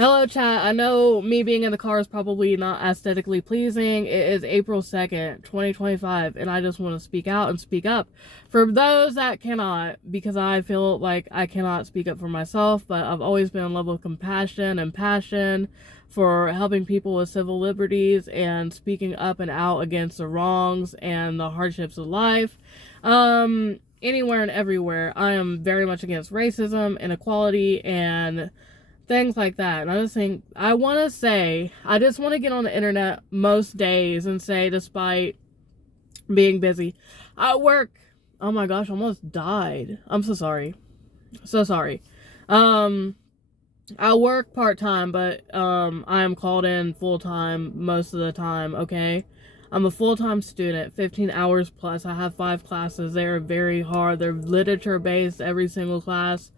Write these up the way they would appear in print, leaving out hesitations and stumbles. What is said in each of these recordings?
Hello, chat. I know me being in the car is probably not aesthetically pleasing. It is April 2nd, 2025, and I just want to speak out and speak up for those that cannot, because I feel like I cannot speak up for myself, but I've always been in love with compassion and passion for helping people with civil liberties and speaking up and out against the wrongs and the hardships of life. Anywhere and everywhere. I am very much against racism, inequality, and things like that. And I just think, I want to say, I just want to get on the internet most days and say, despite being busy at work, oh my gosh, I almost died. I'm so sorry. So sorry. I work part-time, but I am called in full-time most of the time, okay? I'm a full-time student, 15 hours plus. I have 5 classes. They are very hard. They're literature-based, every single class.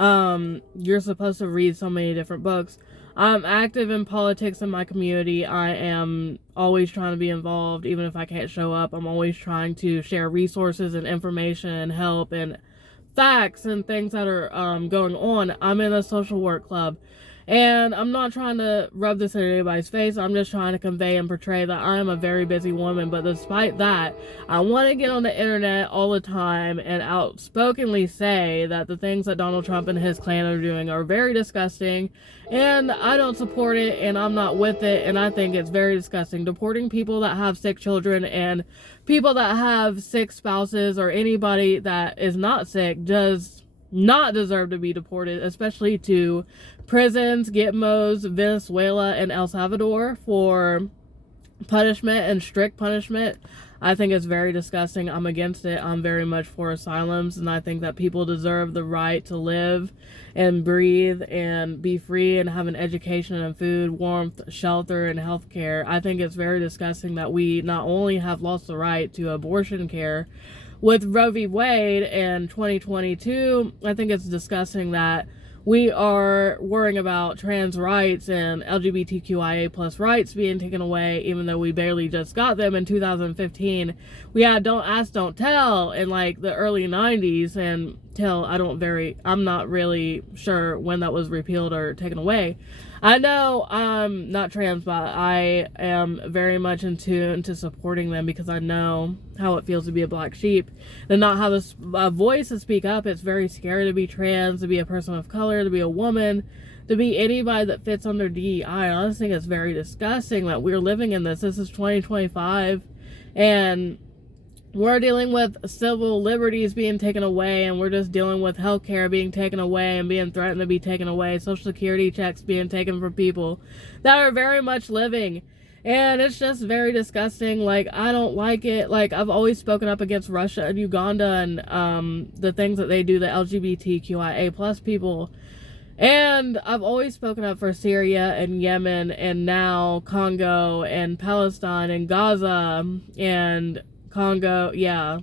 You're supposed to read so many different books. I'm active in politics in my community. I am always trying to be involved, even if I can't show up. I'm always trying to share resources and information and help and facts and things that are going on. I'm in a social work club. And I'm not trying to rub this in anybody's face. I'm just trying to convey and portray that I am a very busy woman. But despite that, I want to get on the internet all the time and outspokenly say that the things that Donald Trump and his clan are doing are very disgusting. And I don't support it, and I'm not with it. And I think it's very disgusting. Deporting people that have sick children and people that have sick spouses or anybody that is not sick does not deserve to be deported, especially to prisons, Gitmos, Venezuela, and El Salvador for punishment and strict punishment. I think it's very disgusting. I'm against it. I'm very much for asylums, and I think that people deserve the right to live and breathe and be free and have an education and food, warmth, shelter, and health care. I think it's very disgusting that we not only have lost the right to abortion care with Roe v. Wade in 2022, I think it's disgusting that we are worrying about trans rights and LGBTQIA plus rights being taken away, even though we barely just got them in 2015. We had Don't Ask, Don't Tell in like the early 90s, and I'm not really sure when that was repealed or taken away. I know I'm not trans, but I am very much in tune to supporting them because I know how it feels to be a black sheep and not have a voice to speak up. It's very scary to be trans, to be a person of color, to be a woman, to be anybody that fits under DEI. I just think it's very disgusting that we're living in this. This is 2025, and we're dealing with civil liberties being taken away, and we're just dealing with healthcare being taken away and being threatened to be taken away, social security checks being taken from people that are very much living. And it's just very disgusting. Like, I don't like it. Like, I've always spoken up against Russia and Uganda and the things that they do, the LGBTQIA plus people. And I've always spoken up for Syria and Yemen and now Congo and Palestine and Gaza and Congo, yeah,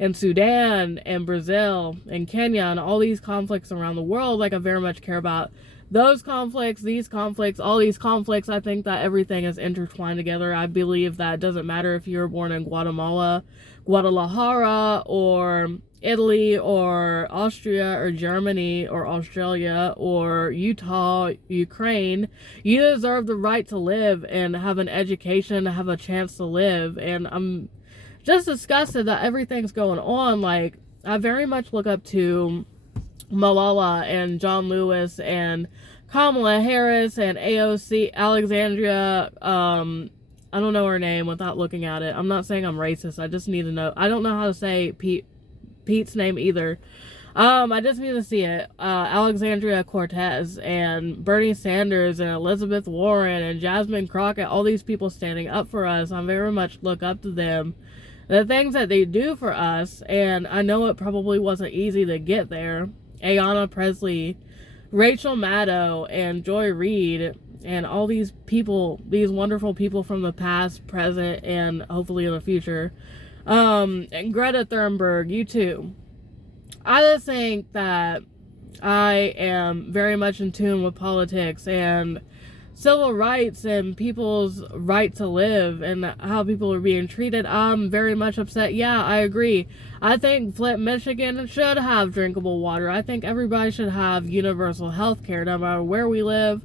and Sudan and Brazil and Kenya and all these conflicts around the world. Like, I very much care about those conflicts, these conflicts, all these conflicts. I think that everything is intertwined together. I believe that it doesn't matter if you were born in Guatemala, Guadalajara, or Italy, or Austria, or Germany, or Australia, or Utah, Ukraine. You deserve the right to live and have an education, to have a chance to live. And I'm just disgusted that everything's going on. Like, I very much look up to Malala and John Lewis and Kamala Harris and AOC, Alexandria, I don't know her name without looking at it. I'm not saying I'm racist. I just need to know. I don't know how to say Pete's name either. I just need to see it. Alexandria Cortez and Bernie Sanders and Elizabeth Warren and Jasmine Crockett, all these people standing up for us. I very much look up to them. The things that they do for us, and I know it probably wasn't easy to get there. Ayanna Presley, Rachel Maddow, and Joy Reid, and all these people, these wonderful people from the past, present, and hopefully in the future. And Greta Thunberg, you too. I just think that I am very much in tune with politics and civil rights and people's right to live and how people are being treated. I'm very much upset. Yeah, I agree. I think Flint, Michigan should have drinkable water. I think everybody should have universal health care no matter where we live,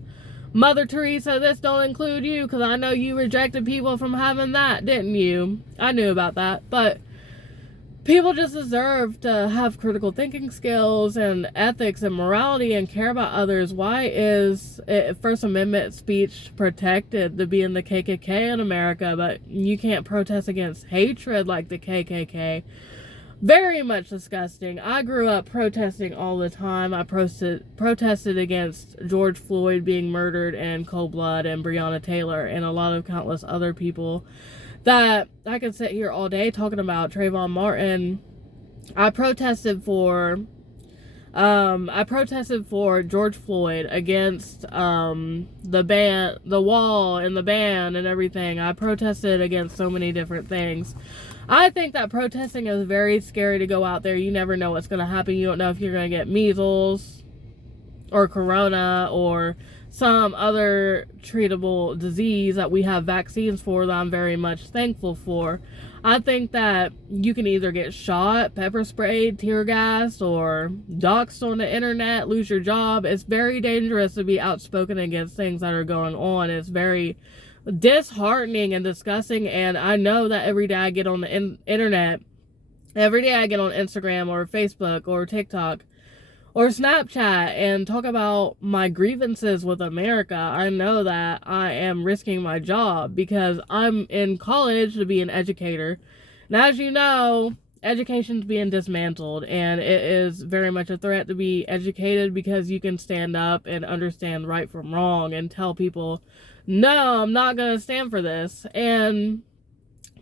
Mother Teresa, this don't include you, because I know you rejected people from having that, didn't you? I knew about that. But people just deserve to have critical thinking skills and ethics and morality and care about others. Why is First Amendment speech protected to be in the KKK in America, but you can't protest against hatred like the KKK? Very much disgusting. I grew up protesting all the time. I protested against George Floyd being murdered in cold blood, and Breonna Taylor, and a lot of countless other people that I could sit here all day talking about. Trayvon Martin. I protested for George Floyd, against the wall and the ban and everything. I protested against so many different things. I think that protesting is very scary to go out there. You never know what's going to happen. You don't know if you're going to get measles or corona or some other treatable disease that we have vaccines for, that I'm very much thankful for. I think that you can either get shot, pepper sprayed, tear gassed, or doxxed on the internet, lose your job. It's very dangerous to be outspoken against things that are going on. It's very disheartening and disgusting, and I know that every day I get on the internet, every day I get on Instagram or Facebook or TikTok or Snapchat and talk about my grievances with America, I know that I am risking my job, because I'm in college to be an educator. And as you know, education's being dismantled, and it is very much a threat to be educated, because you can stand up and understand right from wrong and tell people, no, I'm not going to stand for this. And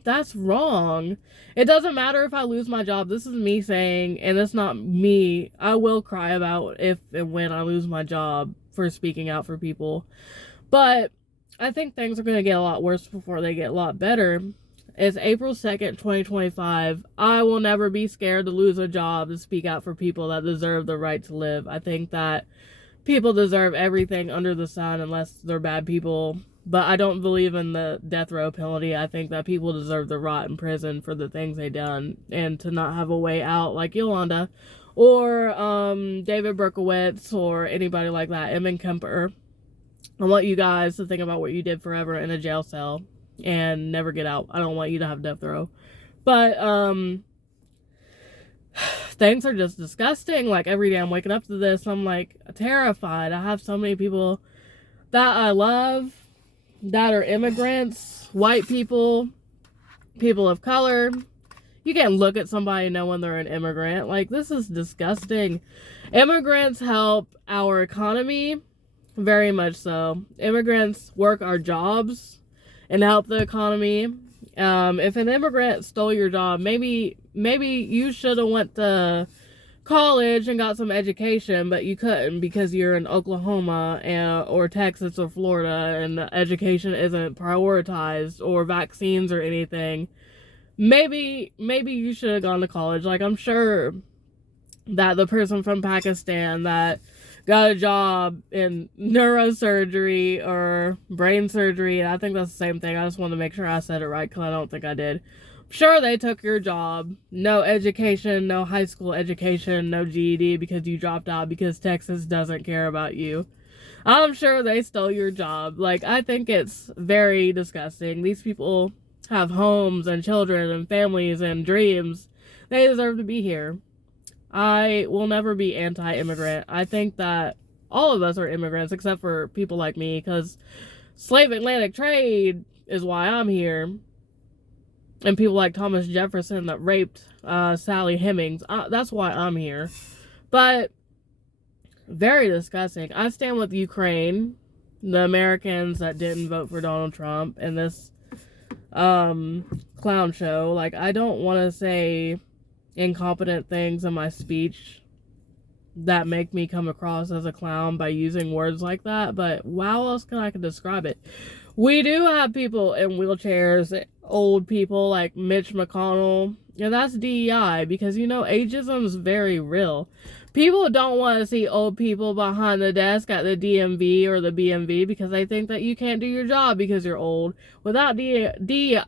that's wrong. It doesn't matter if I lose my job. This is me saying, and it's not me. I will cry about if and when I lose my job for speaking out for people. But I think things are going to get a lot worse before they get a lot better. It's April 2nd, 2025. I will never be scared to lose a job to speak out for people that deserve the right to live. I think that people deserve everything under the sun unless they're bad people. But I don't believe in the death row penalty. I think that people deserve to rot in prison for the things they done, and to not have a way out, like Yolanda or David Berkowitz or anybody like that, Emin Kemper. I want you guys to think about what you did forever in a jail cell and never get out. I don't want you to have death row. But things are just disgusting. Like, every day I'm waking up to this, I'm like terrified. I have so many people that I love that are immigrants, white people, people of color. You can't look at somebody knowing they're an immigrant. Like, this is disgusting. Immigrants help our economy, very much so. Immigrants work our jobs and help the economy. If an immigrant stole your job, maybe you should have went to college and got some education, but you couldn't because you're in Oklahoma or Texas or Florida, and the education isn't prioritized, or vaccines or anything. Maybe you should have gone to college. Like, I'm sure that the person from Pakistan that got a job in neurosurgery or brain surgery, and I think that's the same thing. I just want to make sure I said it right, because I don't think I did. Sure, they took your job. No education, no high school education, no GED, because you dropped out because Texas doesn't care about you. I'm sure they stole your job. Like, I think it's very disgusting. These people have homes and children and families and dreams. They deserve to be here. I will never be anti-immigrant. I think that all of us are immigrants, except for people like me, because slave Atlantic trade is why I'm here. And people like Thomas Jefferson that raped Sally Hemings. That's why I'm here. But very disgusting. I stand with Ukraine, the Americans that didn't vote for Donald Trump, and this clown show. Like, I don't want to say incompetent things in my speech that make me come across as a clown by using words like that, but how else can I describe it? We do have people in wheelchairs, old people like Mitch McConnell, and that's DEI, because, you know, ageism is very real. People don't want to see old people behind the desk at the DMV or the BMV because they think that you can't do your job because you're old. Without DEI,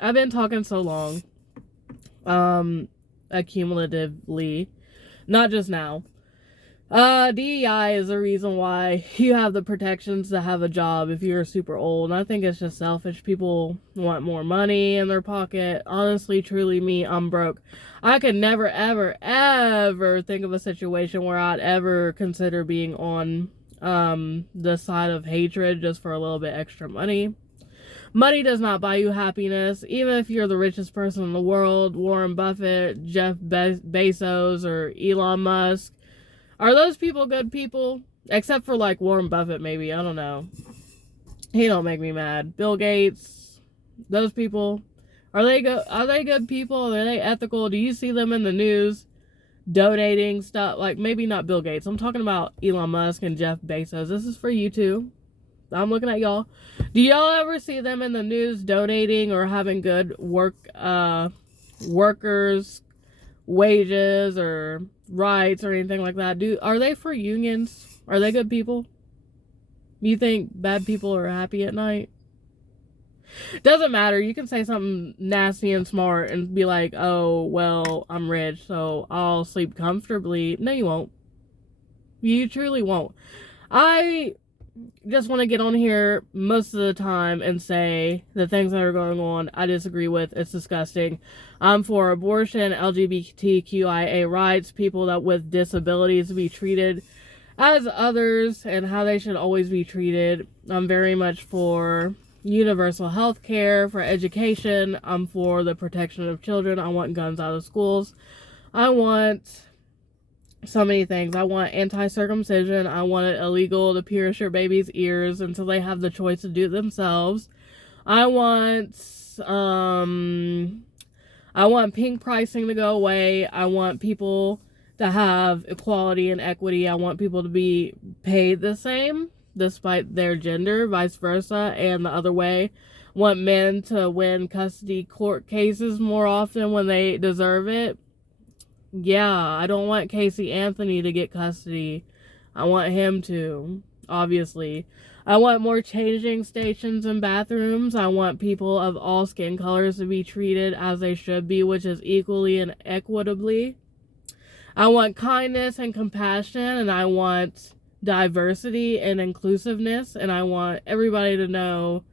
I've been talking so long, accumulatively, not just now. DEI is the reason why you have the protections to have a job if you're super old. And I think it's just selfish. People want more money in their pocket. Honestly, truly, me, I'm broke. I could never, ever, ever think of a situation where I'd ever consider being on the side of hatred just for a little bit extra money. Money does not buy you happiness. Even if you're the richest person in the world, Warren Buffett, Jeff Bezos, or Elon Musk, are those people good people? Except for like Warren Buffett, maybe. I don't know. He don't make me mad. Bill Gates, those people, are they good? Are they good people? Are they ethical? Do you see them in the news donating stuff? Like maybe not Bill Gates. I'm talking about Elon Musk and Jeff Bezos. This is for you too. I'm looking at y'all. Do y'all ever see them in the news donating or having good workers wages or rights or anything like that? Are they for unions? Are they good people? You think bad people are happy at night? Doesn't matter. You can say something nasty and smart and be like, oh, well, I'm rich, so I'll sleep comfortably. No, you won't. You truly won't. I just want to get on here most of the time and say the things that are going on I disagree with. It's disgusting. I'm for abortion, LGBTQIA rights, people that with disabilities to be treated as others and how they should always be treated. I'm very much for universal health care, for education. I'm for the protection of children. I want guns out of schools. I want so many things. I want anti-circumcision. I want it illegal to pierce your baby's ears until they have the choice to do it themselves. I want pink pricing to go away. I want people to have equality and equity. I want people to be paid the same despite their gender, vice versa, and the other way. I want men to win custody court cases more often when they deserve it. Yeah, I don't want Casey Anthony to get custody. I want him to, obviously. I want more changing stations and bathrooms. I want people of all skin colors to be treated as they should be, which is equally and equitably. I want kindness and compassion, and I want diversity and inclusiveness, and I want everybody to know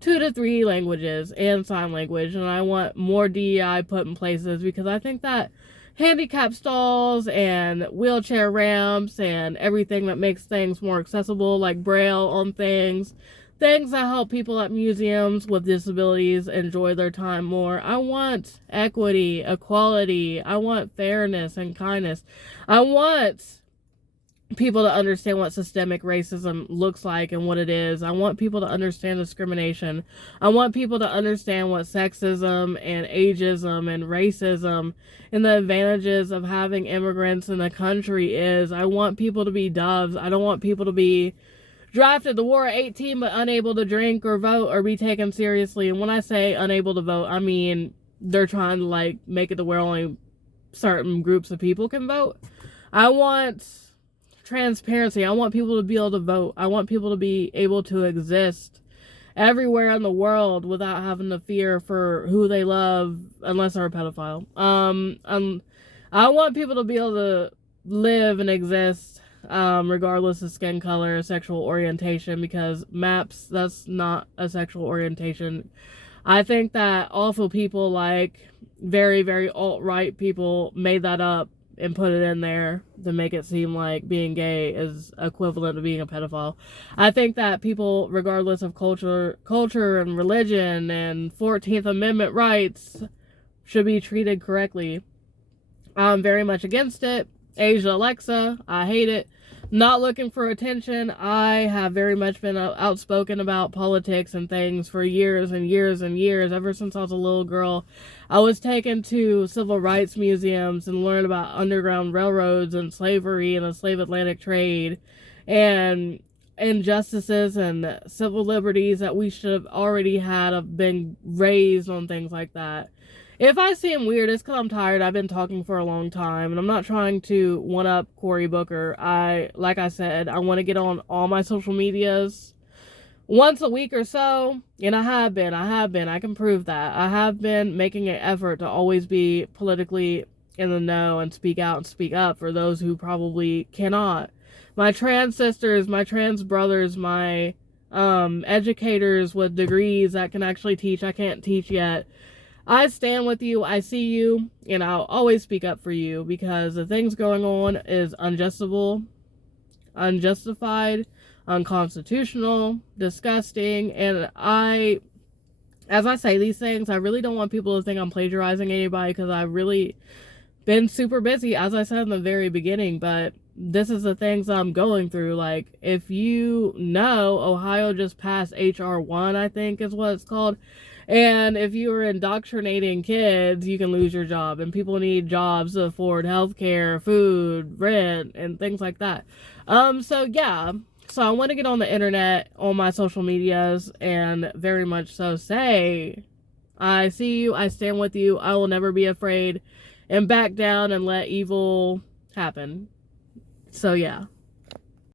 2 to 3 languages and sign language, and I want more DEI put in places because I think that handicap stalls and wheelchair ramps and everything that makes things more accessible, like braille on things that help people at museums with disabilities enjoy their time more. I want equity, equality. I want fairness and kindness. I want people to understand what systemic racism looks like and what it is. I want people to understand discrimination. I want people to understand what sexism and ageism and racism and the advantages of having immigrants in the country is. I want people to be doves. I don't want people to be drafted to war at 18 but unable to drink or vote or be taken seriously. And when I say unable to vote, I mean they're trying to like make it to where only certain groups of people can vote. I want transparency. I want people to be able to vote. I want people to be able to exist everywhere in the world without having to fear for who they love unless they're a pedophile. I want people to be able to live and exist regardless of skin color, sexual orientation, because MAPS, that's not a sexual orientation. I think that awful people like very, very alt-right people made that up and put it in there to make it seem like being gay is equivalent to being a pedophile. I think that people, regardless of culture and religion and 14th Amendment rights, should be treated correctly. I'm very much against it. Asia Alexa, I hate it. Not looking for attention. I have very much been outspoken about politics and things for years and years and years. Ever since I was a little girl, I was taken to civil rights museums and learned about underground railroads and slavery and the slave Atlantic trade and injustices and civil liberties that we should have already had have been raised on things like that. If I seem weird, it's because I'm tired. I've been talking for a long time, and I'm not trying to one-up Cory Booker. Like I said, I want to get on all my social medias once a week or so, and I have been. I can prove that. I have been making an effort to always be politically in the know and speak out and speak up for those who probably cannot. My trans sisters, my trans brothers, my educators with degrees that can actually teach. I can't teach yet. I stand with you, I see you, and I'll always speak up for you because the things going on is unjustified, unconstitutional, disgusting, and as I say these things, I really don't want people to think I'm plagiarizing anybody because I've really been super busy, as I said in the very beginning, but this is the things I'm going through. Like, if you know, Ohio just passed HR 1, I think is what it's called. And if you are indoctrinating kids, you can lose your job. And people need jobs to afford healthcare, food, rent, and things like that. So yeah. So I want to get on the internet, on my social medias, and very much so say, I see you, I stand with you, I will never be afraid, and back down and let evil happen. So yeah.